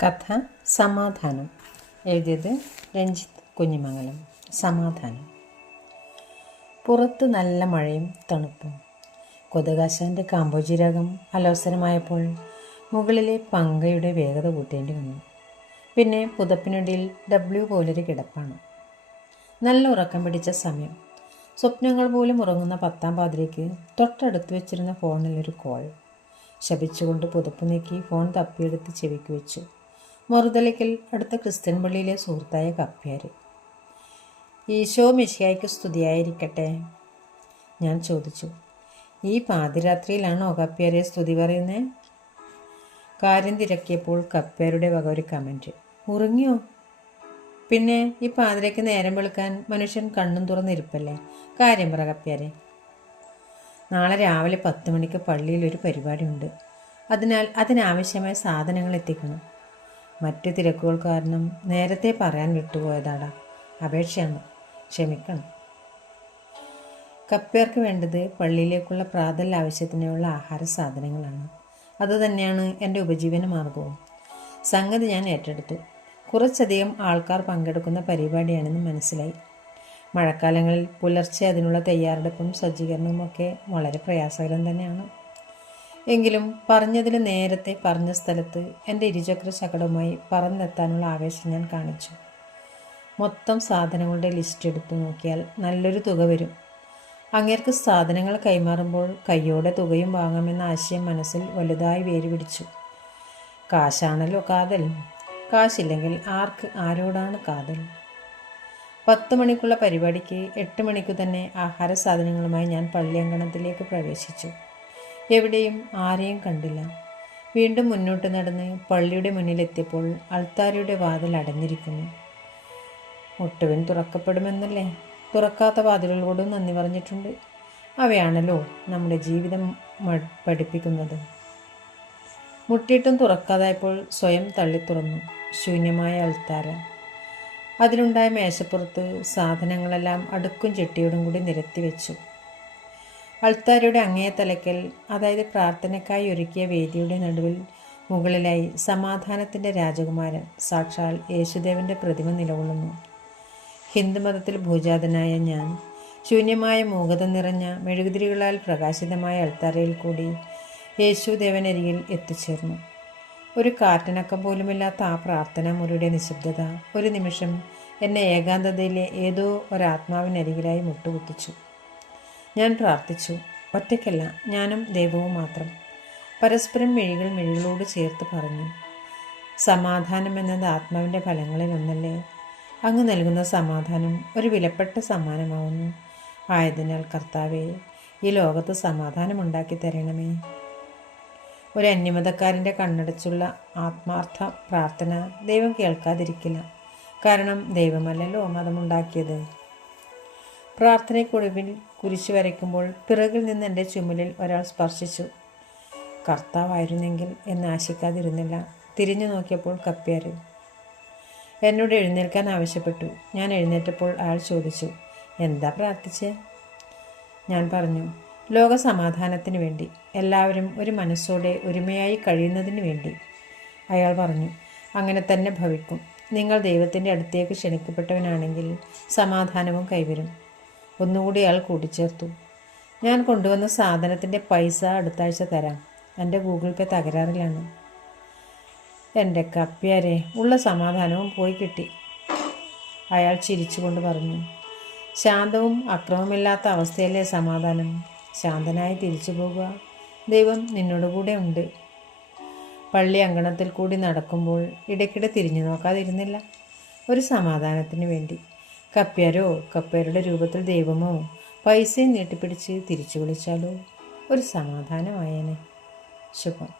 കഥ സമാധാനം. എഴുതിയത് രഞ്ജിത്ത് കുഞ്ഞിമംഗലം. സമാധാനം. പുറത്ത് നല്ല മഴയും തണുപ്പും. കൊതുകാശാൻ്റെ കാമ്പോജിരാഗം അലോസരമായപ്പോൾ മുകളിലെ പങ്കയുടെ വേഗത കൂട്ടേണ്ടി വന്നു. പിന്നെ പുതപ്പിനിടയിൽ പോലൊരു കിടപ്പാണ്. നല്ല ഉറക്കം പിടിച്ച സമയം. സ്വപ്നങ്ങൾ പോലും ഉറങ്ങുന്ന 10-ാം പാതിരയ്ക്ക് തൊട്ടടുത്ത് വെച്ചിരുന്ന ഫോണിലൊരു കോൾ. ശപിച്ചുകൊണ്ട് പുതപ്പ് നീക്കി ഫോൺ തപ്പിയെടുത്ത് ചെവിക്ക് വെച്ചു. മറുതലയ്ക്കൽ അടുത്ത ക്രിസ്ത്യൻ പള്ളിയിലെ സുഹൃത്തായ കപ്പ്യാര്. ഈശോ മിശിഹായ്ക്ക് സ്തുതിയായിരിക്കട്ടെ, ഞാൻ ചോദിച്ചു. ഈ പാതിരാത്രിയിലാണോ കപ്പ്യാരെ സ്തുതി പറയുന്നേ? കാര്യം തിരക്കിയപ്പോൾ കപ്പ്യാരുടെ വക ഒരു കമൻറ്റ്. ഉറങ്ങിയോ? പിന്നെ ഈ പാതിരയ്ക്ക് നേരം വെളുക്കാൻ മനുഷ്യൻ കണ്ണും തുറന്നിരിപ്പല്ലേ. കാര്യം പറ കപ്പ്യാരെ. നാളെ രാവിലെ 10 മണിക്ക് പള്ളിയിൽ ഒരു പരിപാടിയുണ്ട്. അതിനാൽ അതിനാവശ്യമായ സാധനങ്ങൾ എത്തിക്കണം. മറ്റു തിരക്കുകൾ കാരണം നേരത്തെ പറയാൻ വിട്ടുപോയതാടാ. അപേക്ഷയാണ്, ക്ഷമിക്കണം. കപ്പ്യാർക്ക് വേണ്ടത് പള്ളിയിലേക്കുള്ള പ്രാതൽ ആവശ്യത്തിനുള്ള ആഹാര സാധനങ്ങളാണ്. അതുതന്നെയാണ് എൻ്റെ ഉപജീവന മാർഗവും. സംഗതി ഞാൻ ഏറ്റെടുത്തു. കുറച്ചധികം ആൾക്കാർ പങ്കെടുക്കുന്ന പരിപാടിയാണെന്ന് മനസ്സിലായി. മഴക്കാലങ്ങളിൽ പുലർച്ചെ അതിനുള്ള തയ്യാറെടുപ്പും സജ്ജീകരണവും ഒക്കെ വളരെ പ്രയാസകരം തന്നെയാണ്. എങ്കിലും പറഞ്ഞതിൽ നേരത്തെ പറഞ്ഞ സ്ഥലത്ത് എൻ്റെ ഇരുചക്ര ശകടവുമായി പറന്നെത്താനുള്ള ആവേശം ഞാൻ കാണിച്ചു. മൊത്തം സാധനങ്ങളുടെ ലിസ്റ്റ് എടുത്തു നോക്കിയാൽ നല്ലൊരു തുക വരും. അങ്ങേർക്ക് സാധനങ്ങൾ കൈമാറുമ്പോൾ കയ്യോടെ തുകയും വാങ്ങാമെന്ന ആശയം മനസ്സിൽ വലുതായി വേര് പിടിച്ചു. കാശാണല്ലോ കാതൽ. കാശില്ലെങ്കിൽ ആരോടാണ് കാതൽ? 10 മണിക്കുള്ള പരിപാടിക്ക് 8 മണിക്കു തന്നെ ആഹാര സാധനങ്ങളുമായി ഞാൻ പള്ളി അങ്കണത്തിലേക്ക് പ്രവേശിച്ചു. എവിടെയും ആരെയും കണ്ടില്ല. വീണ്ടും മുന്നോട്ട് നടന്ന് പള്ളിയുടെ മുന്നിലെത്തിയപ്പോൾ അൾത്താരയുടെ വാതിൽ അടഞ്ഞിരിക്കുന്നു. ഒട്ടുവിൻ തുറക്കപ്പെടുമെന്നല്ലേ തുറക്കാത്ത വാതിലുകളോടും നന്ദി പറഞ്ഞിട്ടുണ്ട്. അവയാണല്ലോ നമ്മുടെ ജീവിതം പഠിപ്പിക്കുന്നത്. മുട്ടിയിട്ടും തുറക്കാതായപ്പോൾ സ്വയം തള്ളി തുറന്നു. ശൂന്യമായ അൾത്താര. അതിലുണ്ടായ മേശപ്പുറത്ത് സാധനങ്ങളെല്ലാം അടുക്കും ചെട്ടിയോടും കൂടി നിരത്തി വെച്ചു. അൾത്താരയുടെ അങ്ങേ തലയ്ക്കൽ, അതായത് പ്രാർത്ഥനയ്ക്കായി ഒരുക്കിയ വേദിയുടെ നടുവിൽ മുകളിലായി സമാധാനത്തിൻ്റെ രാജകുമാരൻ സാക്ഷാൽ യേശുദേവൻ്റെ പ്രതിമ നിലകൊള്ളുന്നു. ഹിന്ദുമതത്തിൽ ഭൂജാതനായ ഞാൻ ശൂന്യമായ മൂകത നിറഞ്ഞ മെഴുകുതിരികളാൽ പ്രകാശിതമായ അൾത്താരയിൽ കൂടി യേശുദേവനരികിൽ എത്തിച്ചേർന്നു. ഒരു കാറ്റിനക്കം പോലുമില്ലാത്ത ആ പ്രാർത്ഥനാ മുറിയുടെ നിശബ്ദത ഒരു നിമിഷം എന്നെ ഏകാന്തതയിലെ ഏതോ ഒരാത്മാവിനരികിലായി മുട്ടുകുത്തിച്ചു. ഞാൻ പ്രാർത്ഥിച്ചു. ഒറ്റയ്ക്കല്ല, ഞാനും ദൈവവും മാത്രം. പരസ്പരം മിഴികളോട് ചേർത്ത് പറഞ്ഞു. സമാധാനം എന്നത് ആത്മാവിൻ്റെ ഫലങ്ങളിൽ ഒന്നല്ലേ? അങ്ങ് നൽകുന്ന സമാധാനം ഒരു വിലപ്പെട്ട സമ്മാനമാവുന്നു. ആയതിനാൽ കർത്താവേ, ഈ ലോകത്ത് സമാധാനമുണ്ടാക്കി തരണമേ. ഒരു അന്യമതക്കാരൻ്റെ കണ്ണടച്ചുള്ള ആത്മാർത്ഥ പ്രാർത്ഥന ദൈവം കേൾക്കാതിരിക്കില്ല. കാരണം ദൈവമല്ലല്ലോ മതമുണ്ടാക്കിയത്. പ്രാർത്ഥനയ്ക്കൊടുവിൽ കുരിശ് വരയ്ക്കുമ്പോൾ പിറകിൽ നിന്ന് എൻ്റെ ചുമലിൽ ഒരാൾ സ്പർശിച്ചു. കർത്താവായിരുന്നെങ്കിൽ എന്ന് ആശിക്കാതിരുന്നില്ല. തിരിഞ്ഞു നോക്കിയപ്പോൾ കപ്പ്യാര് എന്നോട് എഴുന്നേൽക്കാൻ ആവശ്യപ്പെട്ടു. ഞാൻ എഴുന്നേറ്റപ്പോൾ അയാൾ ചോദിച്ചു, എന്താ പ്രാർത്ഥിച്ചേ? ഞാൻ പറഞ്ഞു, ലോക സമാധാനത്തിന് വേണ്ടി, എല്ലാവരും ഒരു മനസ്സോടെ ഒരുമയായി കഴിയുന്നതിന് വേണ്ടി. അയാൾ പറഞ്ഞു, അങ്ങനെ തന്നെ ഭവിക്കും. നിങ്ങൾ ദൈവത്തിൻ്റെ അടുത്തേക്ക് ക്ഷണിക്കപ്പെട്ടവനാണെങ്കിൽ സമാധാനവും കൈവരും. ഒന്നുകൂടി അയാൾ കൂട്ടിച്ചേർത്തു, ഞാൻ കൊണ്ടുവന്ന സാധനത്തിൻ്റെ പൈസ അടുത്താഴ്ച തരാം. എൻ്റെ ഗൂഗിൾ പേ തകരാറിലാണ്. എൻ്റെ കപ്പ്യാരെ, ഉള്ള സമാധാനവും പോയി കിട്ടി. അയാൾ ചിരിച്ചുകൊണ്ട് പറഞ്ഞു, ശാന്തവും അക്രമമില്ലാത്ത അവസ്ഥയല്ലേ സമാധാനം? ശാന്തനായി തിരിച്ചു പോകുക. ദൈവം നിന്നോടുകൂടെ ഉണ്ട്. പള്ളി അങ്കണത്തിൽ കൂടി നടക്കുമ്പോൾ ഇടയ്ക്കിടെ തിരിഞ്ഞു നോക്കാതിരുന്നില്ല. ഒരു സമാധാനത്തിന് വേണ്ടി. കപ്പ്യാരോ കപ്പ്യാരുടെ രൂപത്തിൽ ദൈവമോ പൈസയും നീട്ടിപ്പിടിച്ച് തിരിച്ചു വിളിച്ചാലോ ഒരു സമാധാനമായേനെ. ശുഭം.